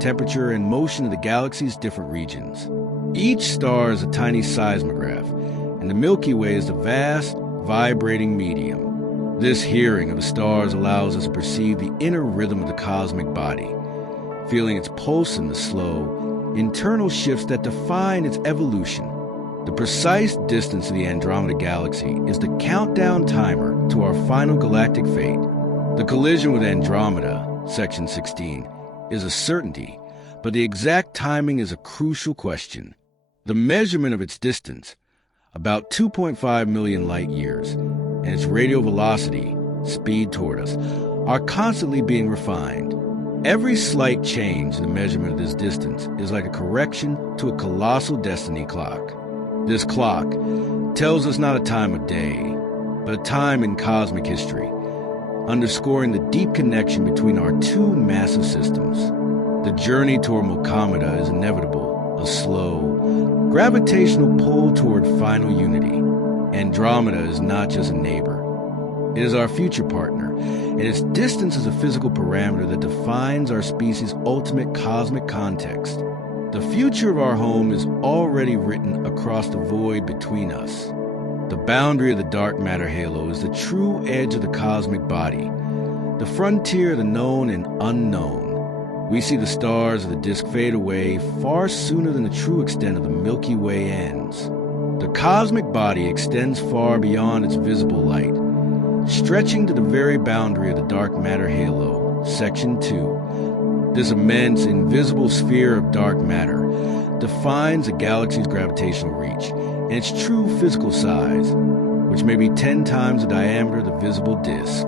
temperature, and motion of the galaxy's different regions. Each star is a tiny seismograph, and the Milky Way is the vast, vibrating medium. This hearing of the stars allows us to perceive the inner rhythm of the cosmic body, feeling its pulse in the slow, internal shifts that define its evolution. The precise distance of the Andromeda Galaxy is the countdown timer to our final galactic fate. The collision with Andromeda, Section 16, is a certainty, but the exact timing is a crucial question. The measurement of its distance, about 2.5 million light years, and its radial velocity, speed toward us, are constantly being refined. Every slight change in the measurement of this distance is like a correction to a colossal destiny clock. This clock tells us not a time of day, but a time in cosmic history, underscoring the deep connection between our two massive systems. The journey toward Milky is inevitable, a slow, gravitational pull toward final unity. Andromeda is not just a neighbor. It is our future partner, and its distance is a physical parameter that defines our species' ultimate cosmic context. The future of our home is already written across the void between us. The boundary of the dark matter halo is the true edge of the cosmic body, the frontier of the known and unknown. We see the stars of the disk fade away far sooner than the true extent of the Milky Way ends. The cosmic body extends far beyond its visible light, stretching to the very boundary of the dark matter halo, Section 2. This immense, invisible sphere of dark matter defines a galaxy's gravitational reach and its true physical size, which may be 10 times the diameter of the visible disk.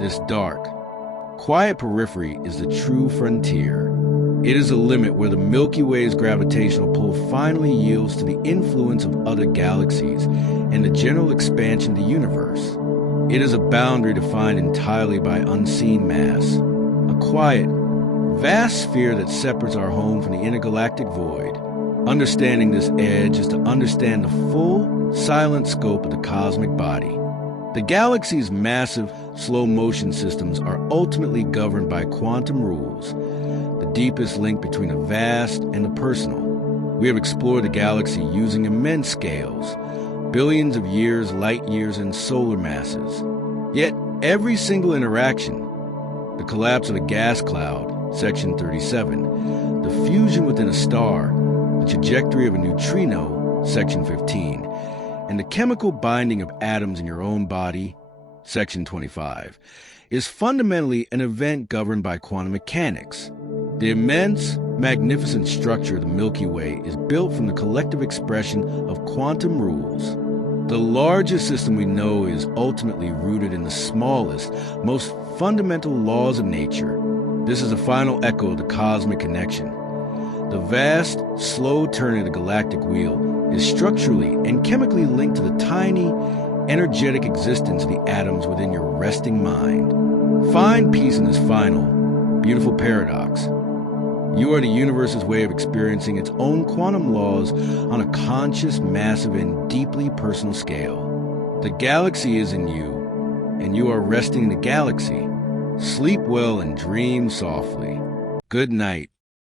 This dark, quiet periphery is the true frontier. It is a limit where the Milky Way's gravitational pull finally yields to the influence of other galaxies and the general expansion of the universe. It is a boundary defined entirely by unseen mass, a quiet, vast sphere that separates our home from the intergalactic void. Understanding this edge is to understand the full, silent scope of the cosmic body. The galaxy's massive, slow-motion systems are ultimately governed by quantum rules, the deepest link between the vast and the personal. We have explored the galaxy using immense scales, billions of years, light years, and solar masses. Yet, every single interaction, the collapse of a gas cloud, Section 37, the fusion within a star, the trajectory of a neutrino, Section 15, and the chemical binding of atoms in your own body, Section 25, is fundamentally an event governed by quantum mechanics. The immense, magnificent structure of the Milky Way is built from the collective expression of quantum rules. The largest system we know is ultimately rooted in the smallest, most fundamental laws of nature. This is the final echo of the cosmic connection. The vast, slow turning of the galactic wheel is structurally and chemically linked to the tiny, energetic existence of the atoms within your resting mind. Find peace in this final, beautiful paradox. You are the universe's way of experiencing its own quantum laws on a conscious, massive, and deeply personal scale. The galaxy is in you, and you are resting in the galaxy. Sleep well and dream softly. Good night.